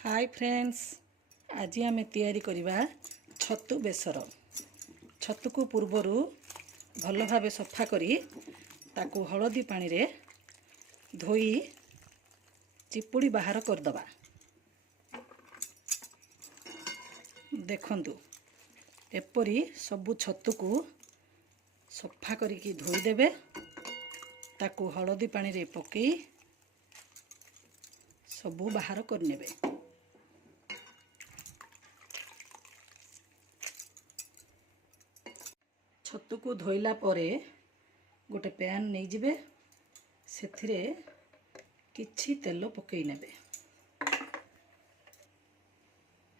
Hi friends, आज आम तैयारी करवा छतु बेसर। छतु को पूर्वरु भल भाव सफा करी ताकू हलदी पानी रे धोई चिपुड़ी बाहर करदबा। देखंतु एपरी सबु छतु को सफा करिकी धोई देबे। ताकू हलदी पानी रे पकई सबु बाहर कर नेबे। छतु को धोइला परे गोटे पैन नहीं जिबे, सेथिरे किछि तेल पकई नेबे।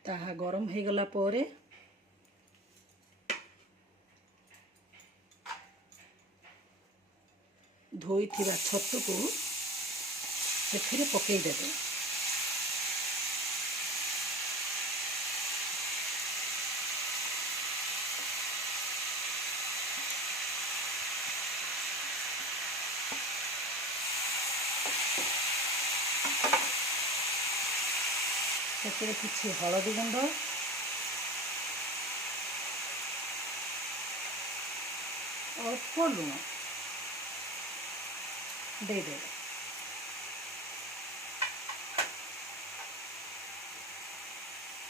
ताहा गरम हो गला परे धोई थिबा छतु को सेथिरे पकई देबे। सेथिरे किछि हलदी गुंड, अल्प लुण दे देबे।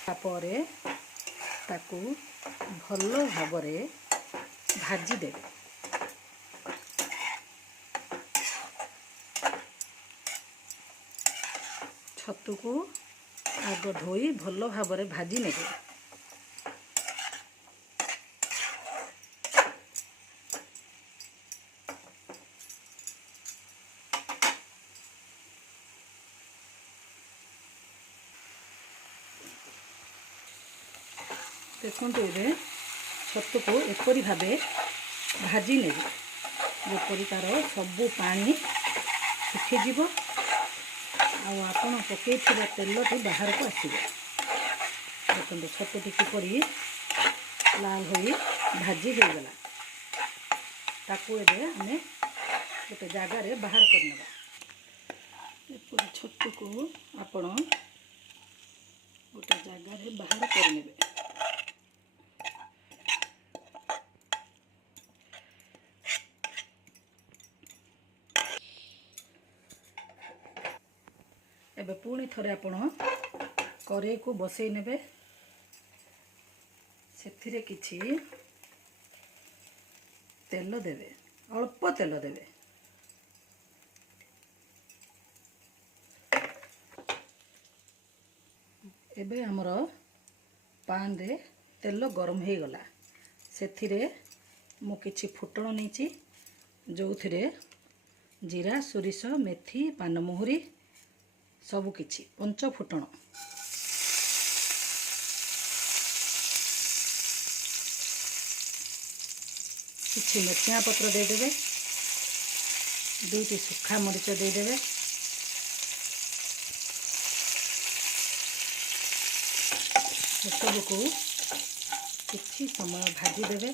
तापरे ताकू भल भाबरे भाजी देबे। छतु को आग धोई भल भाबरे भाजी नेबे। देखंतु ए छतु को एपरी भाबे भाजी नेबे जेपरी तार सबु पानी सुखी जीवो आपण पकई तेलटी बाहर को आसवे। देखो छतुटी किपरि लाल हो भाजी हो गला। ताकू एबे आमे गोटे जगार बाहर करनेबा। छतु को आपण गोटे जगार बाहर करनेबे। एबे पुणी थरे आपण करेई को बसई नेबे। सेथिरे किछि तेल देबे, अल्प तेल देबे। एबे हमर पान रे तेल गरम हो गला। सेथिरे मु किछि फुटण नैछि, जोथिरे जीरा, सोरिष, मेथी, पानमहुरी सबु किछि पंच फुटण, किछि मेथिया पत्र दे देबे, दुईटी सुखा मरीच दे देबे। सबु को किछि समय भाजी देबे।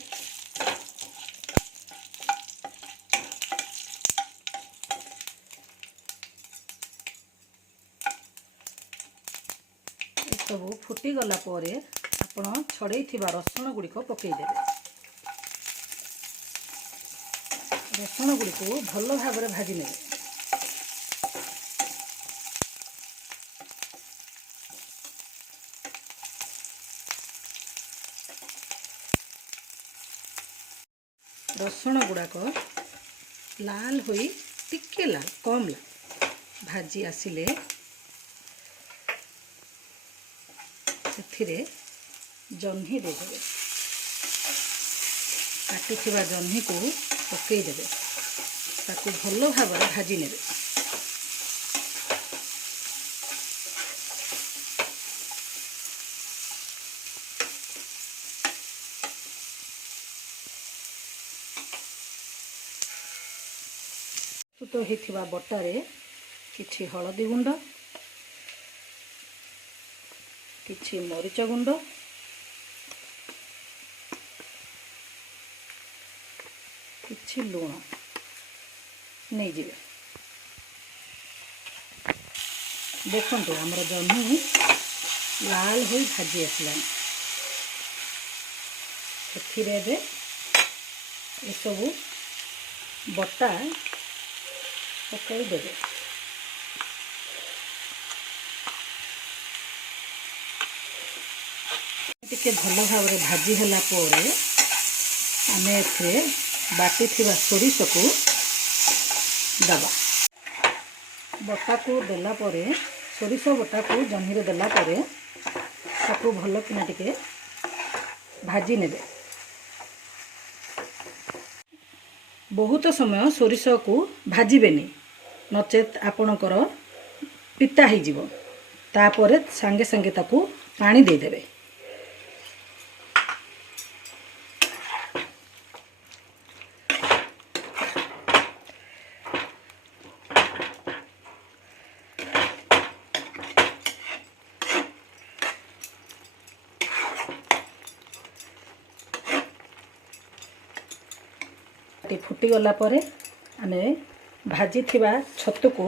सबू फुटी गला परे आपण छड़े थिबा रसुण गुड़ी को पकई देबे। रसुण गुड़ी को भल भाव में भाजी नेबे। रसुण गुड़ाक लाल होई टिके लाल कम लाल भाजी आसिले सेथिरे जह्नी दे देबे। काटिथिबा जह्नी को पकई देबे। ताकू भल भाव में भाजी नेबे। तो हेथिबा बटारे किछि हलदी गुंड, किछि मरीच गुंड, किछि लुण नहीं जिवे। देखो हमर जह्नी लाल हो भाजी आसला से सब बटा पकईदेवे टिके भल भाव भाजी होला आमे एथे बाटी थिबा सोरिष को दबा बटा को देला परे सोरिष बटा को जह्नी रे देला परे ताकू भल किना टिके भाजी नेबे। बहुत समय सोरिष को भाजबेनी नचेत आपणकर पिता हो जीवो तापरे संगे संगे ताकू पानी दे देबे। फुटी गला परे आमे भाजी थिबा छतु को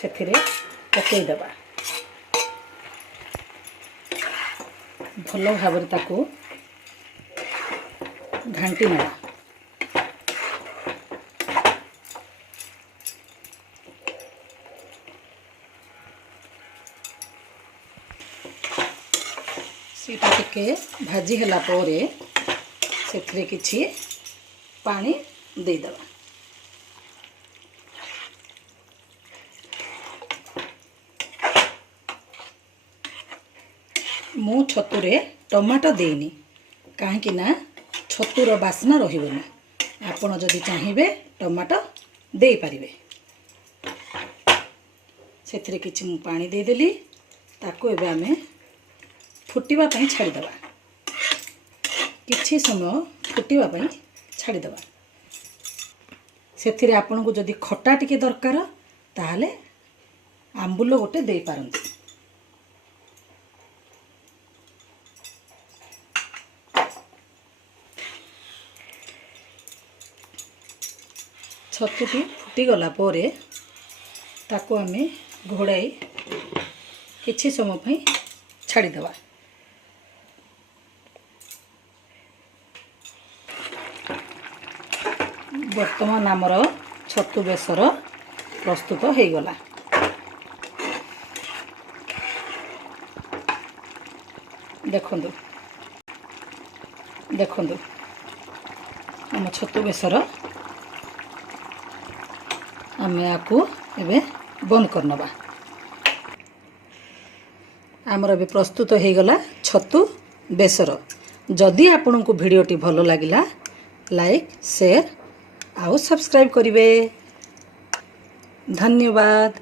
सेथिरे पकई देबा भल भाव ताको घांटी नेबा। सीटा टिके भाजी होला परे सेथिरे किछि पानी दे दवा। मु छतुरे टमाटो देनी कहीं ना छतुर बास्ना रहिबनी आपण जदि चाहिए टमाटो दे पारिबे। सेथिरे किछि मु पानी दे देली ताको एबे आमे फुटिबा पई छाड़ी दवा किछि समय फुटिबा पई छाड़ी दवा। सेथिरे आपन को जदि खट्टा टिके दरकार ताहले आंबुल गोटे दे पारंती। छतुटी फुटी गला परे ताको आमे घोड़ाई किछि समय पई छाड़ी दवा। वर्तमान आमर छतु बेसर प्रस्तुत हो गला। देखंतु देखंतु आम छतु बेसर आमे आकु एबे बंद करनबा। आमर एबे प्रस्तुत हो गला छतु बेसर। जदि आपन को वीडियोटी भलो लागिला लाइक शेयर आउ सब्सक्राइब करिवे। धन्यवाद।